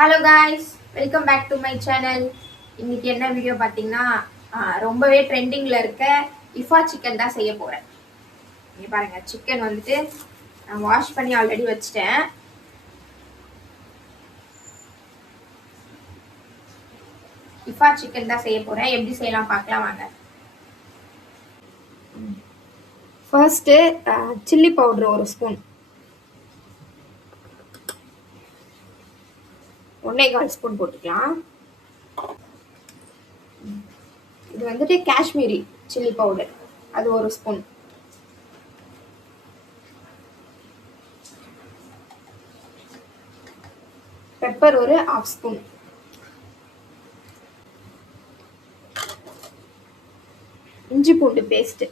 Hello guys, welcome back to my channel. இன்னைக்கு என்ன video பார்த்தீங்கன்னா ரொம்பவே ட்ரெண்டிங்கில் இருக்க இஃபா சிக்கன் தான் செய்ய போகிறேன். இங்கே பாருங்கள், சிக்கன் வந்துட்டு நான் வாஷ் பண்ணி ஆல்ரெடி வச்சுட்டேன். இஃபா சிக்கன் தான் செய்ய போகிறேன். எப்படி செய்யலாம் பார்க்கலாம் வாங்க. First chilli powder 1 spoon, 1.25 spoon போட்டுக்கலாம். இது வந்துட்டு காஷ்மீரி சில்லி பவுடர், அது 1 ஸ்பூன். பெப்பர் ஒரு 1/2 ஸ்பூன். இஞ்சி பூண்டு பேஸ்ட்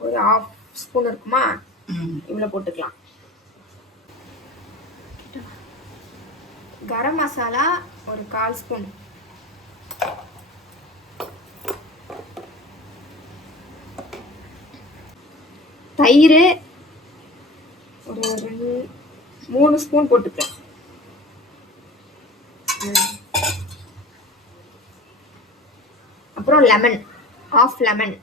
ஒரு 1/2 ஸ்பூன் இருக்குமா, இவ்வளோ போட்டுக்கலாம். கரம் மசாலா ஒரு 1/4 ஸ்பூன். தயிர் ஒரு 3 ஸ்பூன் போட்டுக்கலாம். அப்புறம் லெமன், 1/2 லெமன்.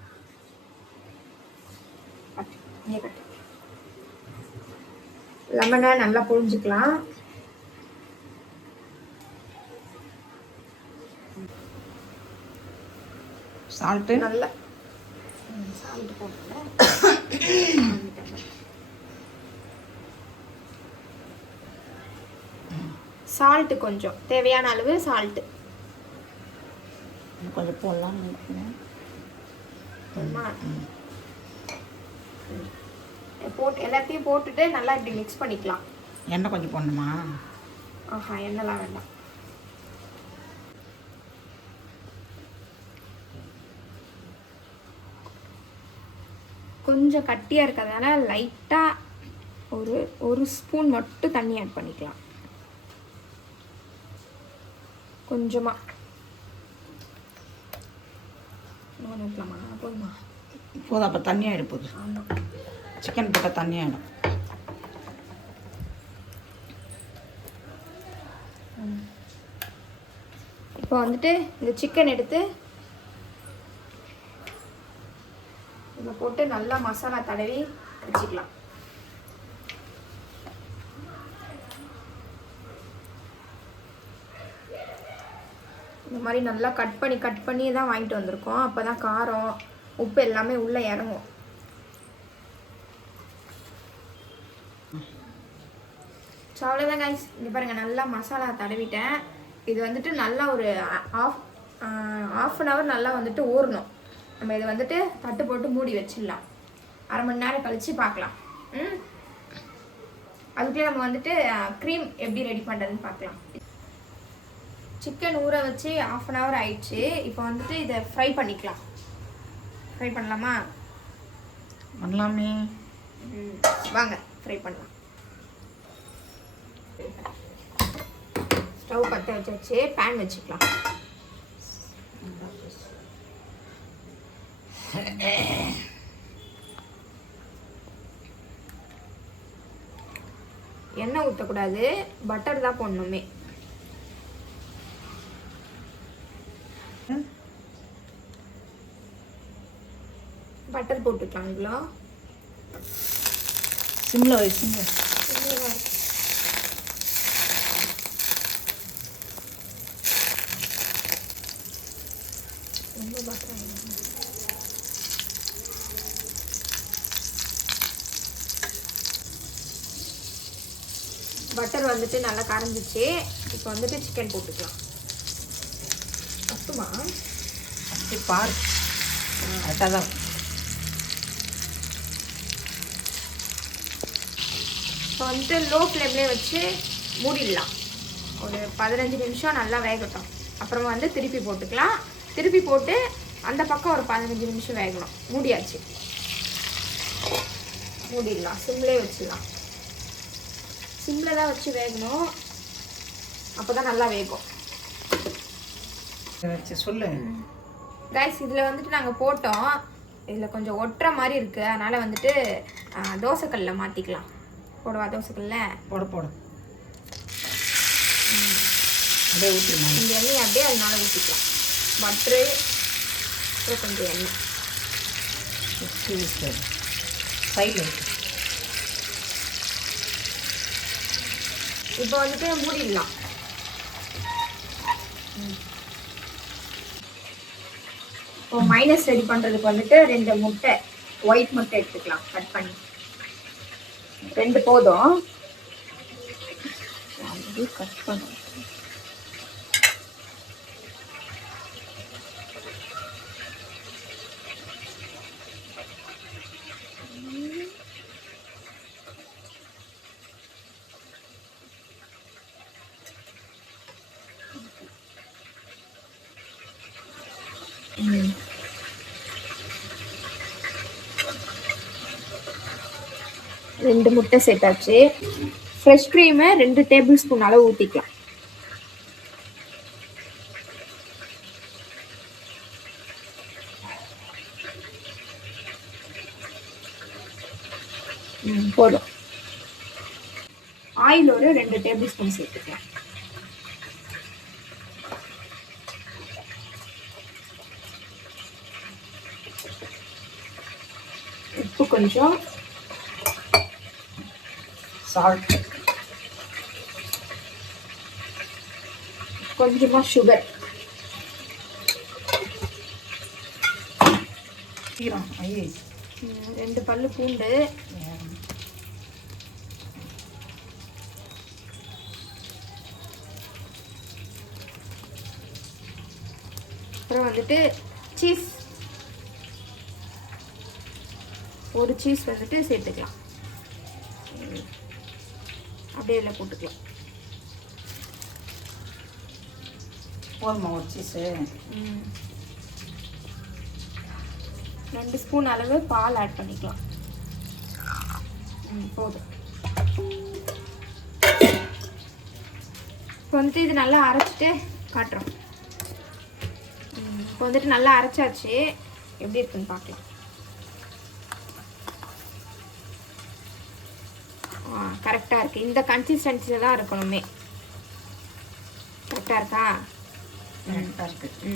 லெமனை நல்லா புழிஞ்சுக்கலாம். சால்ட்டு நல்லா சால்ட் போட்டுக்கலாம். சால்ட்டு கொஞ்சம் தேவையான அளவு சால்ட்டு கொஞ்சம் போடலாம்னு நினைக்கிறேன். போட்டு எல்லாத்தையும் போட்டுட்டு நல்லா இப்படி மிக்ஸ் பண்ணிக்கலாம். எண்ணெய் கொஞ்சம் போடணுமா? ஆஹா, எண்ணெய்லாம் வேண்டாம். கொஞ்சம் கட்டியாக இருக்கிறதுனால லைட்டாக ஒரு ஸ்பூன் மட்டும் தண்ணி ஆட் பண்ணிக்கலாம். கொஞ்சமாக ஊற்றலாமா? போதுமா? போதும். அப்போ தண்ணி ஆகிடும். போகுது. சிக்கன் போட்டால் தண்ணி ஆகிடும். இப்போ வந்துட்டு இந்த சிக்கன் எடுத்து இதில் போட்டு நல்லா மசாலா தடவி வச்சுக்கலாம். இந்த மாதிரி நல்லா கட் பண்ணி தான் வாங்கிட்டு வந்திருக்கோம். அப்போ தான் காரம் உப்பு எல்லாமே உள்ளே இறங்கும். ஸோ அவ்வளோதான் கைஸ். இங்கே பாருங்கள், நல்லா மசாலா தடவிட்டேன். இது வந்துட்டு நல்லா ஒரு ஆஃப் அன் ஹவர் நல்லா வந்துட்டு ஊறணும். நம்ம இதை வந்துட்டு தட்டு போட்டு மூடி வச்சிடலாம். 1/2 மணி நேரம் கழித்து பார்க்கலாம். அதுக்குள்ளே நம்ம வந்துட்டு க்ரீம் எப்படி ரெடி பண்ணுறதுன்னு பார்க்கலாம். சிக்கன் ஊற வச்சு 1/2 அன் ஹவர் ஆயிடுச்சு. இப்போ வந்துட்டு இதை ஃப்ரை பண்ணிக்கலாம். ஃப்ரை பண்ணலாமா? பண்ணலாமே. வாங்க ஃப்ரை பண்ணலாம். ஸ்டவ் பற்ற வச்சு பேன் வச்சுக்கலாம். எண்ணெய் ஊற்றக்கூடாது, பட்டர் தான் போடணுமே. பட்டர் போட்டுக்கலாம். இவ்வளோ சிம்மில் வச்சுங்க. ரொம்ப பட்டர் பட்டர் வந்துட்டு நல்லா கரைஞ்சிச்சு. இப்போ வந்துட்டு சிக்கன் போட்டுக்கலாம். பத்துமா? அப்படி பாரு. கரெக்டாக தான். இப்போ வந்துட்டு லோ ஃப்ளேம்லேயே வச்சு மூடிடலாம். ஒரு 15 நிமிஷம் நல்லா வேகட்டும். அப்புறமா வந்து திருப்பி போட்டுக்கலாம். திருப்பி போட்டு அந்த பக்கம் ஒரு 15 நிமிஷம் வேகணும். மூடியாச்சு. மூடிடலாம். சிம்லேயே வச்சிடலாம். சிம்மில் தான் வச்சு வேகணும். அப்போ தான் நல்லா வேகும். வச்சு சொல்லு கைஸ். இதில் வந்துட்டு நாங்கள் போட்டோம். இதில் கொஞ்சம் ஒட்டுற மாதிரி இருக்குது. அதனால் வந்துட்டு தோசைக்கல்லில் மாற்றிக்கலாம். போடவா? தோசைக்கல்ல போட. அப்படியே ஊற்றிடணும். இந்த எண்ணெய் அப்படியே அதனால ஊற்றிக்கலாம். பட்ரு அப்புறம் கொஞ்சம் எண்ணெய் சைடில் இப்போ வந்துட்டு மூடிடலாம். இப்போ மைனஸ் ரெடி பண்ணுறதுக்கு வந்துட்டு 2 முட்டை, ஒயிட் முட்டை எடுத்துக்கலாம் கட் பண்ணி. 2 போதும். கட் பண்ணும். ரெண்டு முட்டை சேர்த்தாச்சு. ஃப்ரெஷ் க்ரீமை 2 டேபிள் ஸ்பூன் அளவு ஊற்றிக்கலாம். போதும். ஆயில் ஒரு 2 டேபிள் ஸ்பூன் சேர்த்துக்கலாம். உப்பு கொஞ்சம், சால்ட், கொஞ்சமா சுகர், சீரம், 2 பல்லு பூண்டு, அப்புறம் வந்துட்டு சீஸ், ஒரு சீஸ் வந்துட்டு சேர்த்துக்கலாம். அப்படியே இதில் போட்டுக்கலாம். போதுமா ஒரு சீஸு? 2 ஸ்பூன் அளவு பால் ஆட் பண்ணிக்கலாம். போதும். இப்போ வந்துட்டு இது நல்லா அரைச்சிட்டு காட்டுறோம். இப்போ வந்துட்டு நல்லா அரைச்சாச்சு. எப்படி இருக்குன்னு பார்க்கலாம். கரெக்டாக இருக்குது. இந்த கன்சிஸ்டன்சியில் தான் இருக்கணுமே. கரெக்டாக இருக்கா? கரெக்டாக இருக்குது.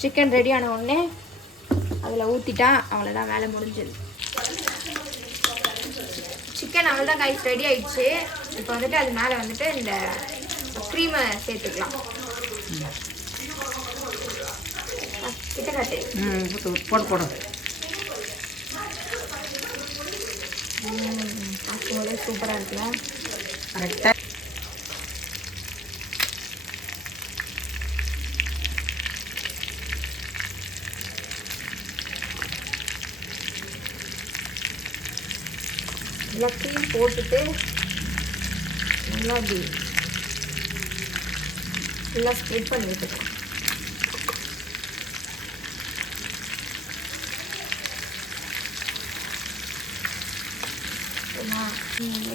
சிக்கன் ரெடி ஆன உடனே அதில் ஊற்றிட்டா அவ்வளோதான், வேலை முடிஞ்சது. சிக்கன் அவ்வளோதான் கைஸ், ரெடி ஆயிடுச்சு. இப்போ வந்துட்டு அது மேலே வந்துட்டு இந்த க்ரீமை சேர்த்துக்கலாம். கிட்ட காட்டு. போடு. பார்க்கும்போதே சூப்பராக இருக்குல்ல? கரெக்டாக. நல்லா க்ரீம் போட்டுட்டு நல்லா அப்படி ஃபுல்லாக ஸ்ப்ரெட் பண்ணி விட்டுக்கலாம்.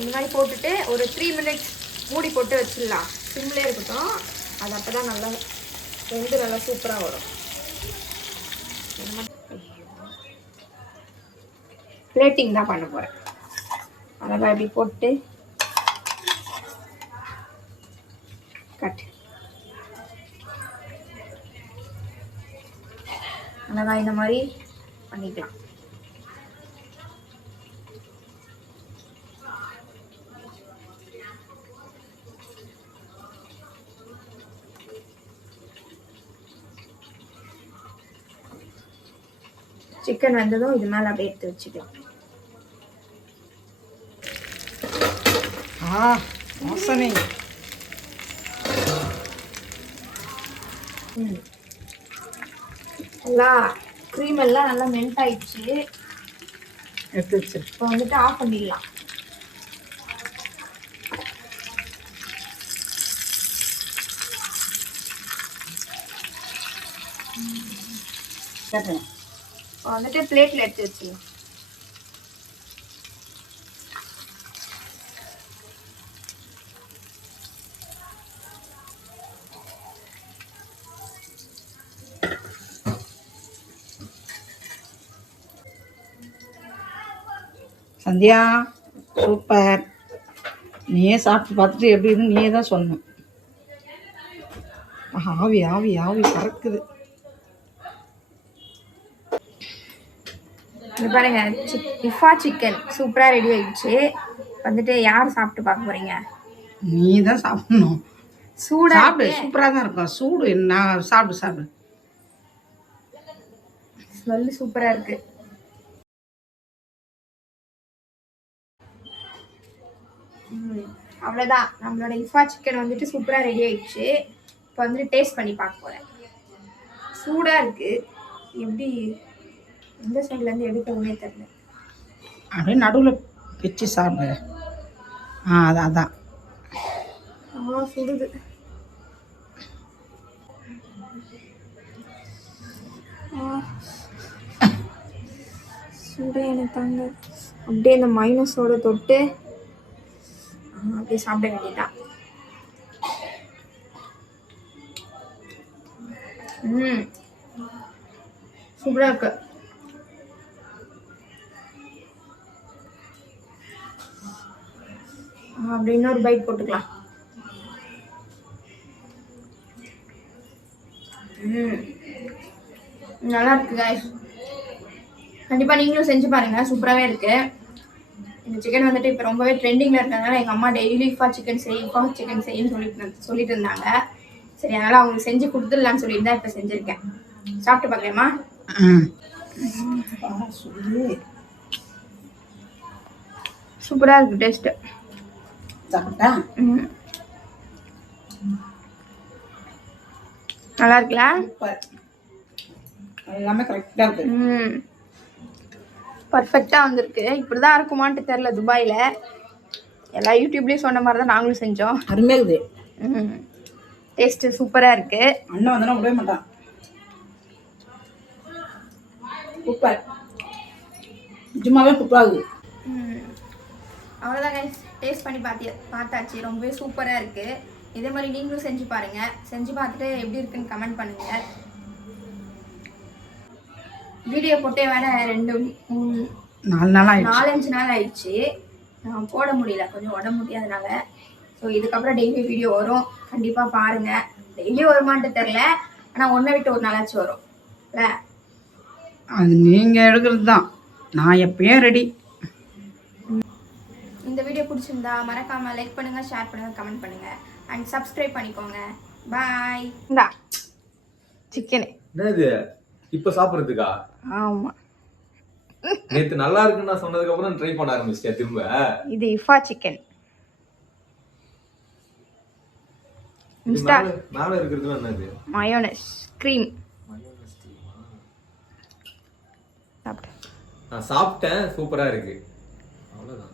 இந்த மாதிரி போட்டுட்டு ஒரு 3 மினிட்ஸ் மூடி போட்டு வச்சிடலாம். சிம்லேயே இருக்கட்டும். அது அப்போ தான் நல்லா வெந்து நல்லா சூப்பராக வரும். பிளேட்டிங் தான் பண்ண போகிறேன். அழகாக இப்படி போட்டு கட். அழகாக இந்த மாதிரி பண்ணிக்கலாம். சிக்கன் வந்ததும் இது மேலே அப்படியே எடுத்து வச்சுக்கலாம். வாசனை. நல்லா க்ரீம் எல்லாம் நல்லா மெல்ட் ஆயிடுச்சு. எடுத்து வச்சு இப்போ வந்துட்டு ஆஃப் பண்ணிடலாம். கேட்டேன். இப்போ வந்துட்டு பிளேட்டில் எடுத்து வச்சுக்கலாம். சந்தியா, சூப்பர். நீயே சாப்பிட்டு பார்த்துட்டு எப்படி இருக்குன்னு நீயே தான் சொல்லணும். ஆவி ஆவி ஆவி பறக்குது. இங்க பாருங்க இஃபா சிக்கன் சூப்பராக ரெடி ஆயிடுச்சு. வந்துட்டு யார் சாப்பிட்டு பார்க்க போறீங்க? நீ தான் சாப்பிடணும். சூடா சாப்பிடு, சூப்பராக தான் இருக்கும். சூடு நான் சாப்பிடு சாப்பிடு. ஸ்மெல் சூப்பராக இருக்கு. அவ்வளோதான், நம்மளோட இஃபா சிக்கன் வந்துட்டு சூப்பராக ரெடி ஆயிடுச்சு. இப்போ வந்துட்டு டேஸ்ட் பண்ணி பார்க்க போகிறேன். சூடாக இருக்கு, எப்படி எந்த சைட்லேருந்து எடுக்கிறதுனே தெரியல. அப்படியே நடுவில் வச்சு சாப்பிடு. அதான் அதான். சுடுது. சுட எனக்கு தாங்க. அப்படியே இந்த மைனஸோட தொட்டு அப்படியே சாப்பிட வேண்டியதான். சூப்பரா இருக்கு. அப்படி இன்னொரு பைட் போட்டுக்கலாம். நல்லா இருக்கு guys. கண்டிப்பா நீங்களும் செஞ்சு பாருங்க, சூப்பராகவே இருக்கு. இந்த சிக்கன் வந்துட்டு இப்போ ரொம்பவே ட்ரெண்டிங்கில் இருக்கிறதுனால எங்கள் அம்மா டெய்லி இஃபா சிக்கன் செய்யுன்னு சொல்லிட்டு இருந்தாங்க. சரி, அதனால் அவங்களுக்கு செஞ்சு கொடுத்துடலான்னு சொல்லிட்டு தான் இப்போ செஞ்சுருக்கேன். சாப்பிட்டு பார்க்கலாமா? சூப்பராக இருக்கு டேஸ்ட்டு. சாப்பிட்டா நல்லா இருக்குல்ல? எல்லாமே கரெக்டாக இருக்கு. பர்ஃபெக்டாக வந்திருக்கு. இப்படி தான் இருக்குமான்ட்டு தெரில. துபாயில் எல்லா யூடியூப்லேயும் சொன்ன மாதிரி தான் நாங்களும் செஞ்சோம். அருமையாக இருக்குது. டேஸ்ட்டு சூப்பராக இருக்குது. அண்ணன் வந்தனா விடவே மாட்டான். சூப்பர், நிஜமாவே சூப்பராகுது. அவ்வளோதான் கைஸ், டேஸ்ட் பண்ணி பார்த்தாச்சு. ரொம்பவே சூப்பராக இருக்குது. இதே மாதிரி நீங்களும் செஞ்சு பாருங்கள். செஞ்சு பார்த்துட்டு எப்படி இருக்குன்னு கமெண்ட் பண்ணுங்கள். வீடியோ போட்டே வேற 4-5 நாள் ஆயிடுச்சு. நான் போட முடியல, கொஞ்சம் உடம்பு முடியாதனால. ஸோ இதுக்கப்புறம் டெய்லி வீடியோ வரும், கண்டிப்பாக பாருங்கள். டெய்லி வருமான்ட்டு தெரில, ஆனால் ஒன்றை விட்டு ஒரு நாளாச்சும் வரும் இல்லை? அது நீங்கள் எடுக்கிறது தான். நான் எப்பயும் ரெடி. இந்த வீடியோ பிடிச்சிருந்தா மறக்காமல் லைக் பண்ணுங்கள், ஷேர் பண்ணுங்கள், கமெண்ட் பண்ணுங்கள் அண்ட் சப்ஸ்கிரைப் பண்ணிக்கோங்க. பாய். இந்தா சிக்கனு. என்னது இப்போ சாப்பிட்றதுக்கா? ஆமாம், நேற்று நல்லா இருக்குன்னு நான் சொன்னதுக்கு அப்புறம் ட்ரை பண்ண ஆரம்பிச்சிட்டேன் திரும்ப. இது இஃபா சிக்கன். மேல இருக்கிறது என்னது? Mayonnaise cream. நான் சாப்பிட்டேன், சூப்பரா இருக்கு. அவ்வளவுதான்.